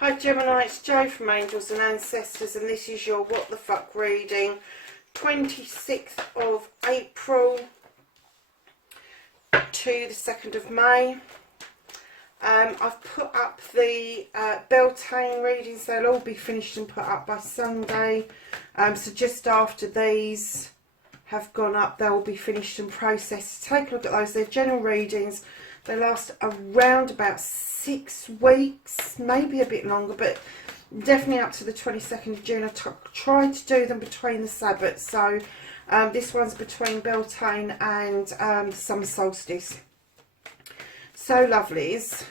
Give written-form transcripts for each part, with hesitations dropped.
Hi Gemini, it's Jo from Angels and Ancestors, and this is your What the Fuck reading, 26th of April to the 2nd of May. I've put up the Beltane readings. They'll all be finished and put up by Sunday. So just after these have gone up, they'll be finished and processed. Take a look at those. They're general readings. They last around about 6 weeks, maybe a bit longer, but definitely up to the 22nd of June. I tried to do them between the Sabbaths. So this one's between Beltane and the summer solstice. So lovelies,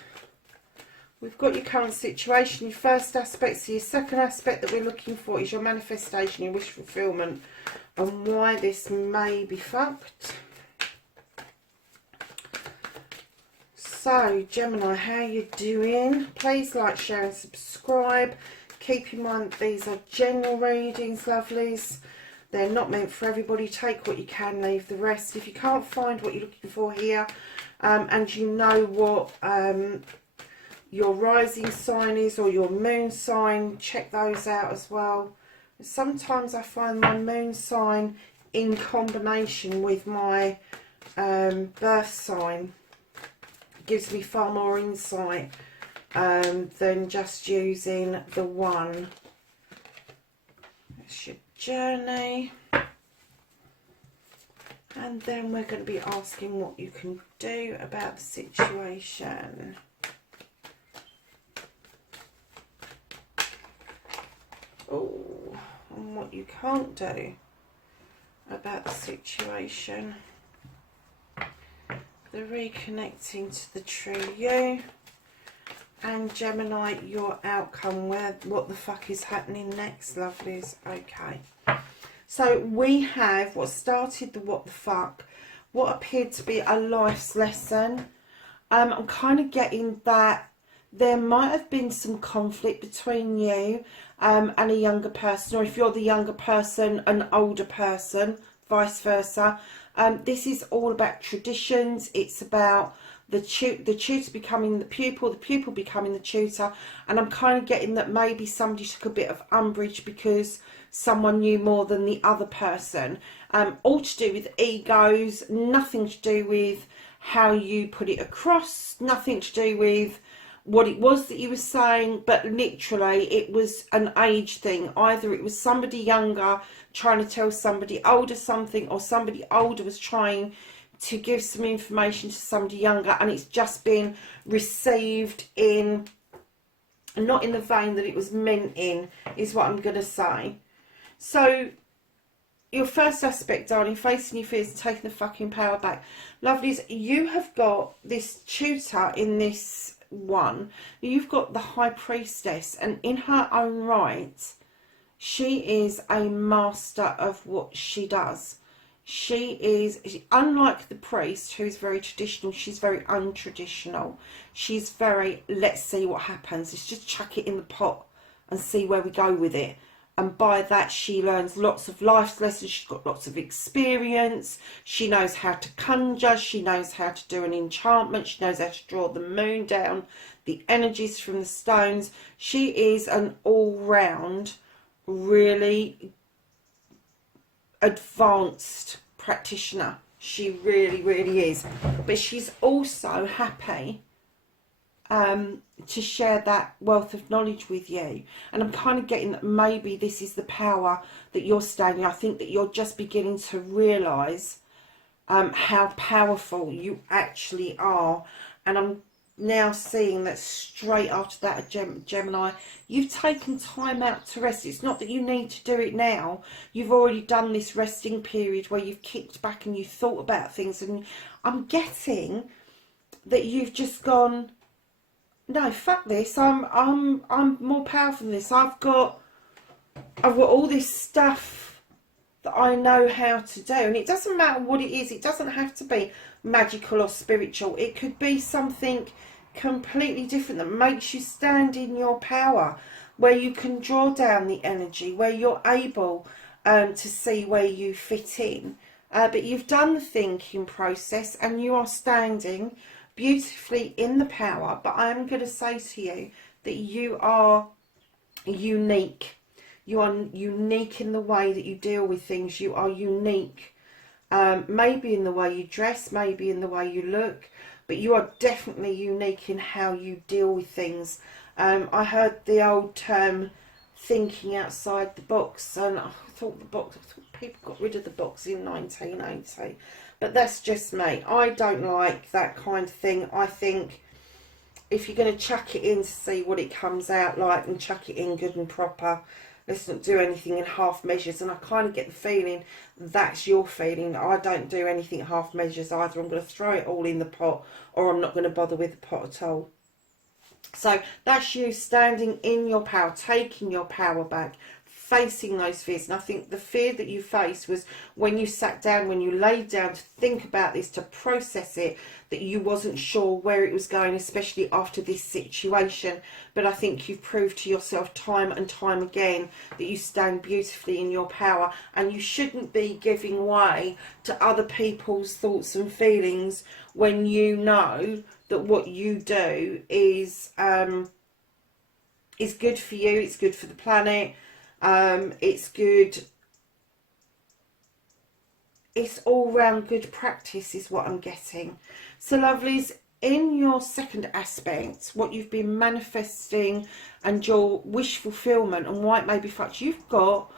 we've got your current situation, your first aspect. So your second aspect that we're looking for is your manifestation, your wish fulfillment, and why this may be fucked. So Gemini, how you doing? Please like, share and subscribe. Keep in mind that these are general readings, lovelies. They're not meant for everybody. Take what you can, leave the rest. If you can't find what you're looking for here, and you know what your rising sign is or your moon sign, check those out as well. Sometimes I find my moon sign in combination with my birth sign gives me far more insight than just using the one. That's your journey. And then we're going to be asking what you can do about the situation. Oh, and what you can't do about the situation. The reconnecting to the true you. And Gemini, your outcome, what the fuck is happening next, lovelies. Okay. So we have what started the what the fuck, what appeared to be a life's lesson. I'm kind of getting that there might have been some conflict between you and a younger person, or if you're the younger person, an older person, vice versa. This is all about traditions. It's about the tutor becoming the pupil becoming the tutor. And I'm kind of getting that maybe somebody took a bit of umbrage because someone knew more than the other person. All to do with egos, nothing to do with how you put it across, nothing to do with what it was that you were saying, but literally it was an age thing. Either it was somebody younger trying to tell somebody older something, or somebody older was trying to give some information to somebody younger, and it's just been received in not in the vein that it was meant in, is what I'm going to say. So your first aspect, darling, facing your fears and taking the fucking power back. Lovelies, you have got this tutor in this one. You've got the High Priestess, and in her own right, she is a master of what she does. She is, unlike the priest, who is very traditional, she's very untraditional. She's very, let's see what happens. Let's just chuck it in the pot and see where we go with it. And by that, she learns lots of life lessons. She's got lots of experience. She knows how to conjure. She knows how to do an enchantment. She knows how to draw the moon down, the energies from the stones. She is an all-round, really advanced practitioner. She really, really is. But she's also happy to share that wealth of knowledge with you. And I'm kind of getting that maybe this is the power that you're standing. I think that you're just beginning to realise how powerful you actually are. And I'm now seeing that straight after that, Gemini, you've taken time out to rest. It's not that you need to do it now. You've already done this resting period where you've kicked back and you thought about things. And I'm getting that you've just gone, no, fuck this. I'm more powerful than this. I've got all this stuff that I know how to do, and it doesn't matter what it is. It doesn't have to be magical or spiritual. It could be something completely different that makes you stand in your power, where you can draw down the energy, where you're able to see where you fit in. But you've done the thinking process and you are standing beautifully in the power. But I am going to say to you that you are unique. You are unique in the way that you deal with things. You are unique, maybe in the way you dress, maybe in the way you look, but you are definitely unique in how you deal with things. I heard the old term thinking outside the box, and I thought people got rid of the box in 1980, but that's just me. I don't like that kind of thing. I think if you're going to chuck it in to see what it comes out like, and chuck it in good and proper, let's not do anything in half measures. And I kind of get the feeling that's your feeling. I don't do anything half measures either. I'm going to throw it all in the pot, or I'm not going to bother with the pot at all. So that's you standing in your power, taking your power back, facing those fears. And I think the fear that you faced was when you sat down, when you laid down to think about this, to process it, that you wasn't sure where it was going, especially after this situation. But I think you've proved to yourself time and time again that you stand beautifully in your power, and you shouldn't be giving way to other people's thoughts and feelings when you know that what you do is good for you, it's good for the planet, it's good, it's all round good practice is what I'm getting. So lovelies, in your second aspect, what you've been manifesting and your wish fulfillment and why it may be fucked, you've got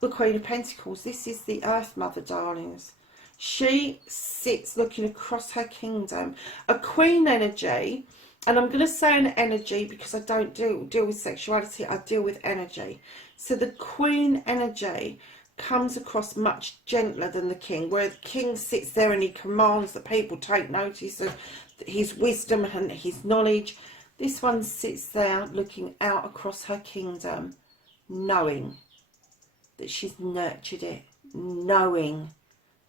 the Queen of Pentacles. This is the Earth Mother, darlings. She sits looking across her kingdom. A queen energy, and I'm going to say an energy because I don't deal with sexuality, I deal with energy. So the queen energy comes across much gentler than the king, where the king sits there and he commands that people take notice of his wisdom and his knowledge. This one sits there looking out across her kingdom, knowing that she's nurtured it, knowing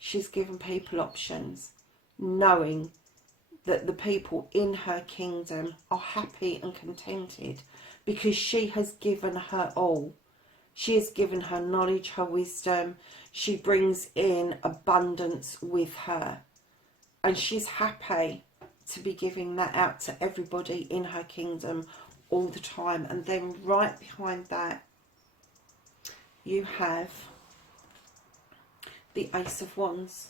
she's given people options, knowing that the people in her kingdom are happy and contented because she has given her all. She has given her knowledge, her wisdom. She brings in abundance with her. And she's happy to be giving that out to everybody in her kingdom all the time. And then right behind that, you have the Ace of Wands.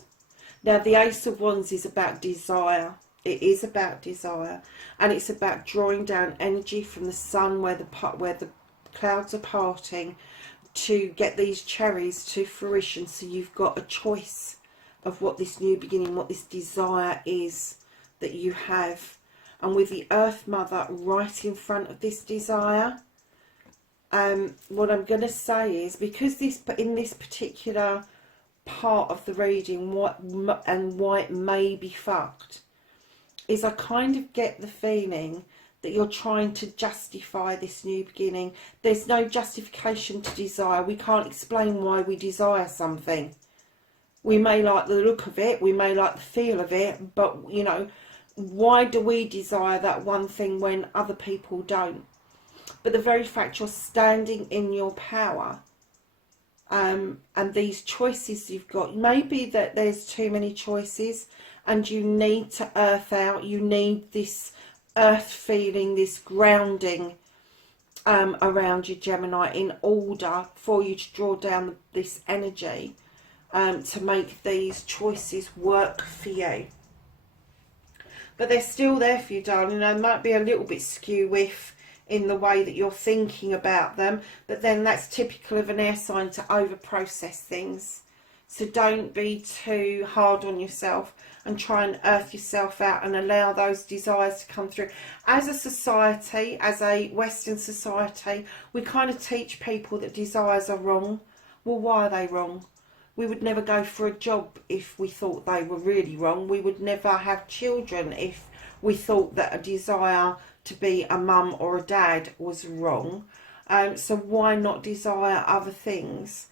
Now the Ace of Wands is about desire. It is about desire, and it's about drawing down energy from the sun where the clouds are parting to get these cherries to fruition. So you've got a choice of what this new beginning, what this desire is that you have. And with the Earth Mother right in front of this desire, what I'm going to say is, because in this particular part of the reading, why it may be fucked, is I kind of get the feeling that you're trying to justify this new beginning. There's no justification to desire. We can't explain why we desire something. We may like the look of it, we may like the feel of it, but, you know, why do we desire that one thing when other people don't? But the very fact you're standing in your power, and these choices you've got, maybe that there's too many choices and you need to earth out, you need this earth feeling, this grounding around you, Gemini, in order for you to draw down this energy to make these choices work for you. But they're still there for you, darling. They might be a little bit skew-whiff in the way that you're thinking about them, but then that's typical of an air sign to over-process things. So don't be too hard on yourself and try and earth yourself out and allow those desires to come through. As a society, as a Western society, we kind of teach people that desires are wrong. Well, why are they wrong? We would never go for a job if we thought they were really wrong. We would never have children if we thought that a desire to be a mum or a dad was wrong. So why not desire other things?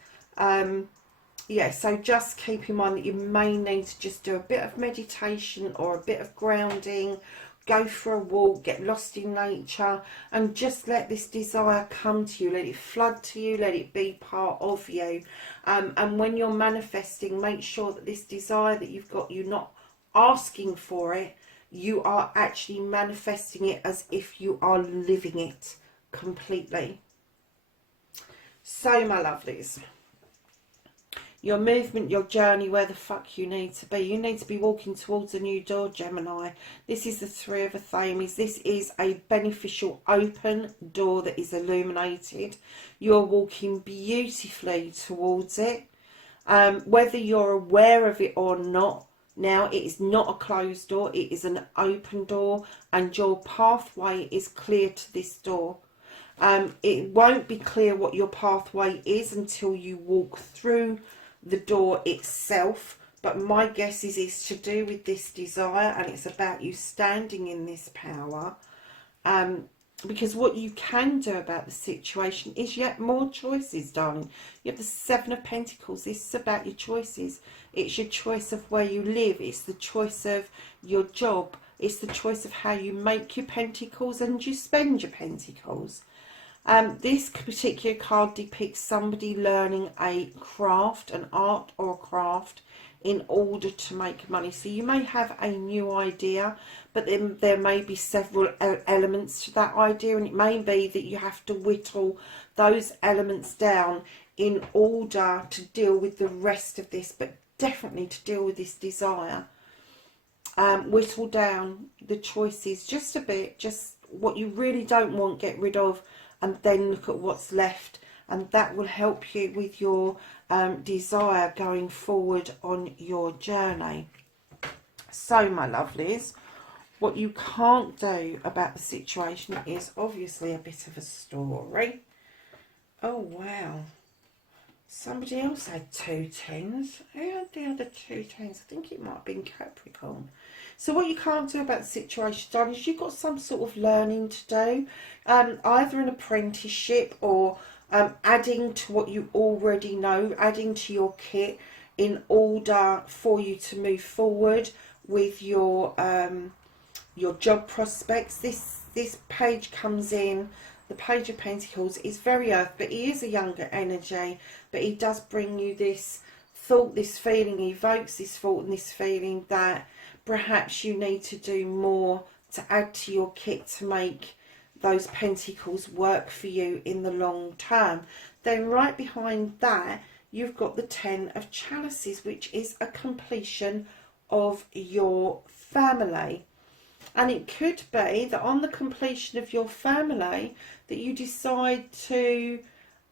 Yeah, so just keep in mind that you may need to just do a bit of meditation or a bit of grounding, go for a walk, get lost in nature, and just let this desire come to you, let it flood to you, let it be part of you. And when you're manifesting, make sure that this desire that you've got, you're not asking for it, you are actually manifesting it as if you are living it completely. So, my lovelies, your movement, your journey, where the fuck you need to be. You need to be walking towards a new door, Gemini. This is the Three of Athames. This is a beneficial, open door that is illuminated. You're walking beautifully towards it. Whether you're aware of it or not, now it is not a closed door. It is an open door, and your pathway is clear to this door. It won't be clear what your pathway is until you walk through the door itself, but my guess is it's to do with this desire, and it's about you standing in this power, because what you can do about the situation is yet more choices, darling. You have the Seven of Pentacles. This is about your choices. It's your choice of where you live. It's the choice of your job. It's the choice of how you make your pentacles and you spend your pentacles. This particular card depicts somebody learning a craft, an art or a craft, in order to make money. So you may have a new idea, but then there may be several elements to that idea, and it may be that you have to whittle those elements down in order to deal with the rest of this, but definitely to deal with this desire. Whittle down the choices just a bit, just what you really don't want, get rid of, and then look at what's left, and that will help you with your desire going forward on your journey. So, my lovelies, what you can't do about the situation is obviously a bit of a story. Oh, wow. Somebody else had 2 tens. Who had the other 2 tens? I think it might have been Capricorn. So what you can't do about the situation, darling, is you've got some sort of learning to do. Either an apprenticeship or adding to what you already know, adding to your kit in order for you to move forward with your job prospects. This page comes in. The Page of Pentacles is very earth, but he is a younger energy, but he does bring you this thought, this feeling, he evokes this thought and this feeling that perhaps you need to do more to add to your kit to make those pentacles work for you in the long term. Then right behind that, you've got the 10 of Chalices, which is a completion of your family. And it could be that on the completion of your family that you decide to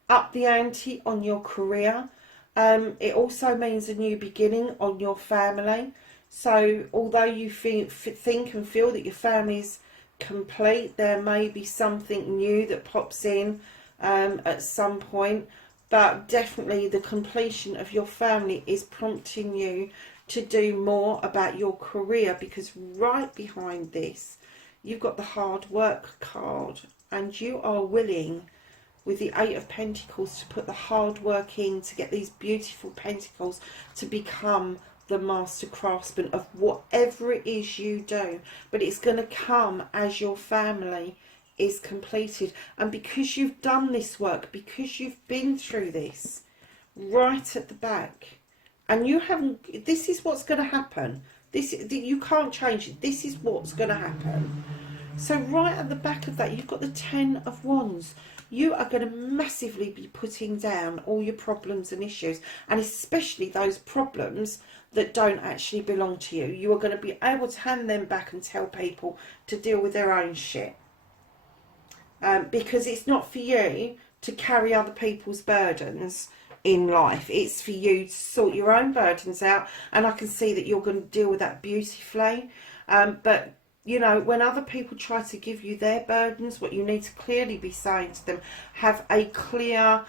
up the ante on your career. It also means a new beginning on your family. So although you think and feel that your family's complete, there may be something new that pops in at some point. But definitely the completion of your family is prompting you to do more about your career, because right behind this you've got the hard work card, and you are willing with the 8 of Pentacles to put the hard work in to get these beautiful pentacles to become the master craftsman of whatever it is you do. But it's going to come as your family is completed, and because you've done this work, because you've been through this right at the back, and you haven't, this is what's going to happen. You can't change it. This is what's going to happen. So right at the back of that, you've got the 10 of Wands. You are going to massively be putting down all your problems and issues, and especially those problems that don't actually belong to you. You are going to be able to hand them back and tell people to deal with their own shit. Because it's not for you to carry other people's burdens in life. It's for you to sort your own burdens out, and I can see that you're going to deal with that beautifully. But you know, when other people try to give you their burdens, what you need to clearly be saying to them, have a clear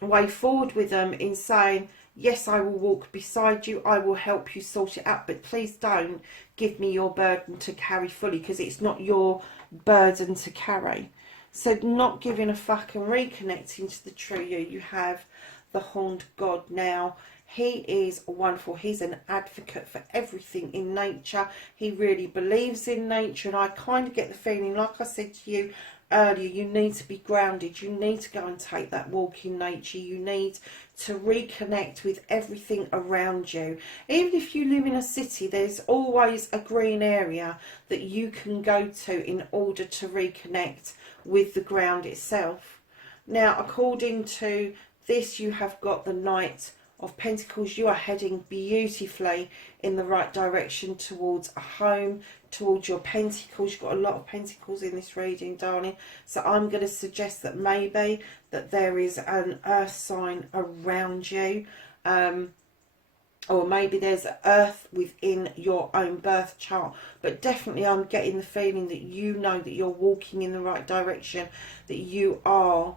way forward with them in saying, yes, I will walk beside you, I will help you sort it out, but please don't give me your burden to carry fully, because it's not your burden to carry. So not giving a fuck and reconnecting to the true you. You have the Horned God now. He is wonderful. He's an advocate for everything in nature. He really believes in nature, and I kind of get the feeling, like I said to you earlier, you need to be grounded. You need to go and take that walk in nature. You need to reconnect with everything around you. Even if you live in a city, there's always a green area that you can go to in order to reconnect with the ground itself. Now, according to this, you have got the Knight of Pentacles. You are heading beautifully in the right direction towards a home, towards your pentacles. You've got a lot of pentacles in this reading, darling. So I'm going to suggest that maybe that there is an earth sign around you, or maybe there's earth within your own birth chart. But definitely I'm getting the feeling that you know that you're walking in the right direction, that you are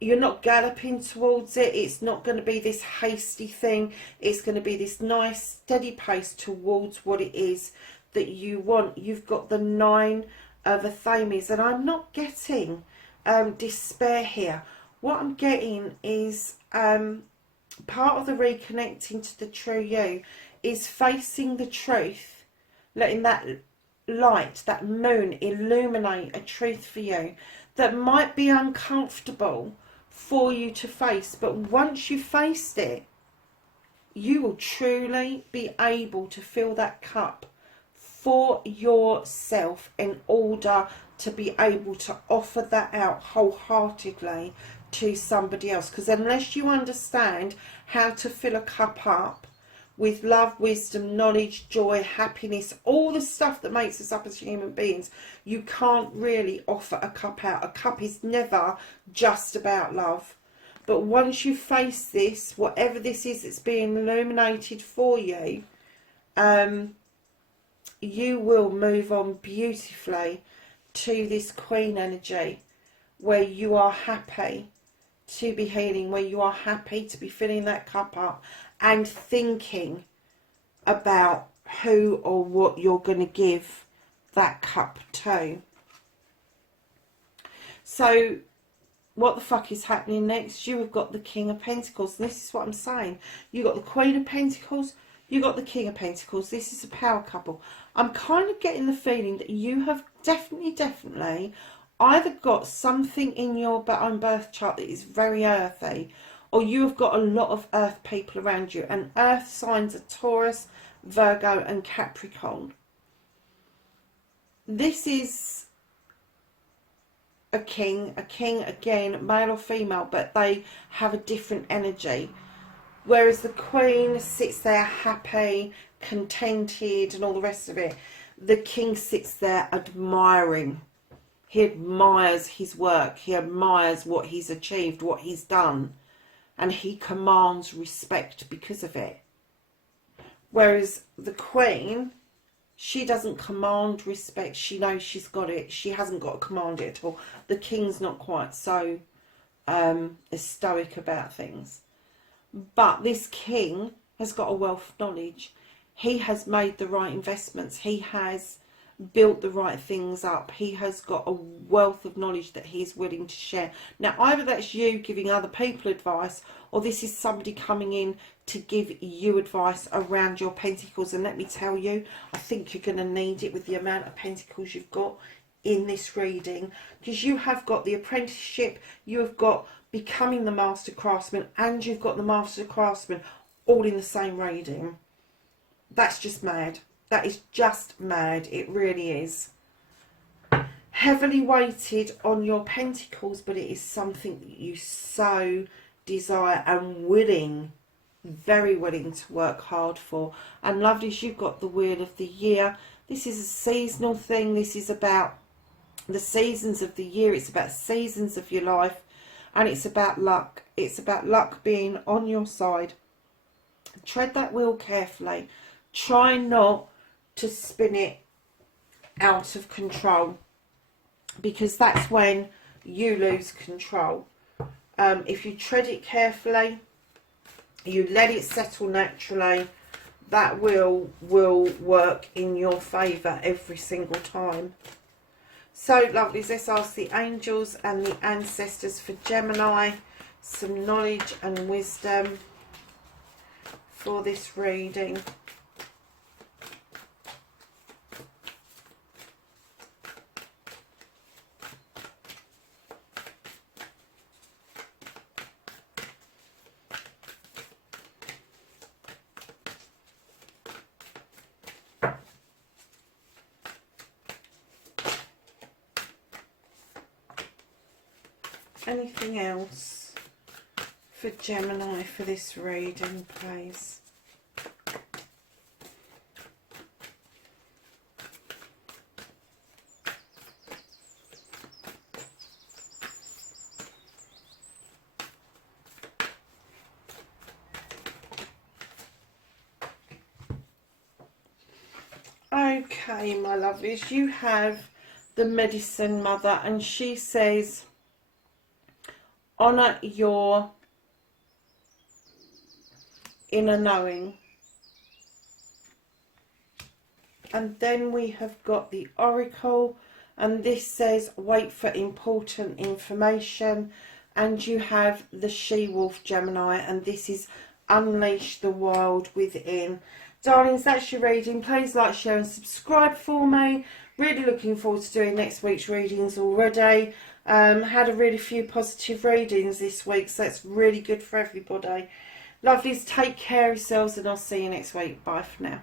you're not galloping towards it. It's not going to be this hasty thing. It's going to be this nice steady pace towards what it is that you want. You've got the 9 of Athames, and I'm not getting despair here. What I'm getting is part of the reconnecting to the true you is facing the truth, letting that light, that moon, illuminate a truth for you that might be uncomfortable for you to face, but once you faced it, you will truly be able to fill that cup for yourself in order to be able to offer that out wholeheartedly to somebody else. Because unless you understand how to fill a cup up with love, wisdom, knowledge, joy, happiness, all the stuff that makes us up as human beings, you can't really offer a cup out. A cup is never just about love. But once you face this, whatever this is that's being illuminated for you, you will move on beautifully to this Queen energy, where you are happy to be healing, where you are happy to be filling that cup up and thinking about who or what you're going to give that cup to. So what the fuck is happening next? You have got the King of Pentacles. And this is what I'm saying. You got the Queen of Pentacles. You got the King of Pentacles. This is a power couple. I'm kind of getting the feeling that you have definitely either got something in your own birth chart that is very earthy, or you have got a lot of earth people around you. And earth signs are Taurus, Virgo and Capricorn. This is a king again, male or female, but they have a different energy. Whereas the Queen sits there happy, contented and all the rest of it. The King sits there admiring. He admires his work. He admires what he's achieved, what he's done. And he commands respect because of it. Whereas the Queen, she doesn't command respect. She knows she's got it. She hasn't got to command it at all. The King's not quite so stoic about things. But this King has got a wealth of knowledge. He has made the right investments. He has built the right things up. He has got a wealth of knowledge that he's willing to share. Now, either that's you giving other people advice, or this is somebody coming in to give you advice around your pentacles. And let me tell you, I think you're going to need it with the amount of pentacles you've got in this reading, because you have got the apprenticeship, you have got becoming the master craftsman, and you've got the master craftsman all in the same reading. That's just mad. That is just mad. It really is. Heavily weighted on your pentacles, but it is something that you so desire and willing, very willing to work hard for. And lovelies, you've got the Wheel of the Year. This is a seasonal thing. This is about the seasons of the year. It's about seasons of your life. And it's about luck. It's about luck being on your side. Tread that wheel carefully. Try not to spin it out of control, because that's when you lose control. If you tread it carefully, you let it settle naturally, that will work in your favour every single time. So lovelies, let's ask the angels and the ancestors for Gemini some knowledge and wisdom for this reading. Anything else for Gemini for this reading, please? Okay, my lovelies, you have the Medicine Mother, and she says, honour your inner knowing. And then we have got the Oracle, and this says wait for important information. And you have the She-Wolf, Gemini, and this is unleash the world within. Darlings, that's your reading. Please like, share and subscribe for me. Really looking forward to doing next week's readings already. Had a really few positive readings this week, so it's really good for everybody. Lovelies, take care of yourselves, and I'll see you next week. Bye for now.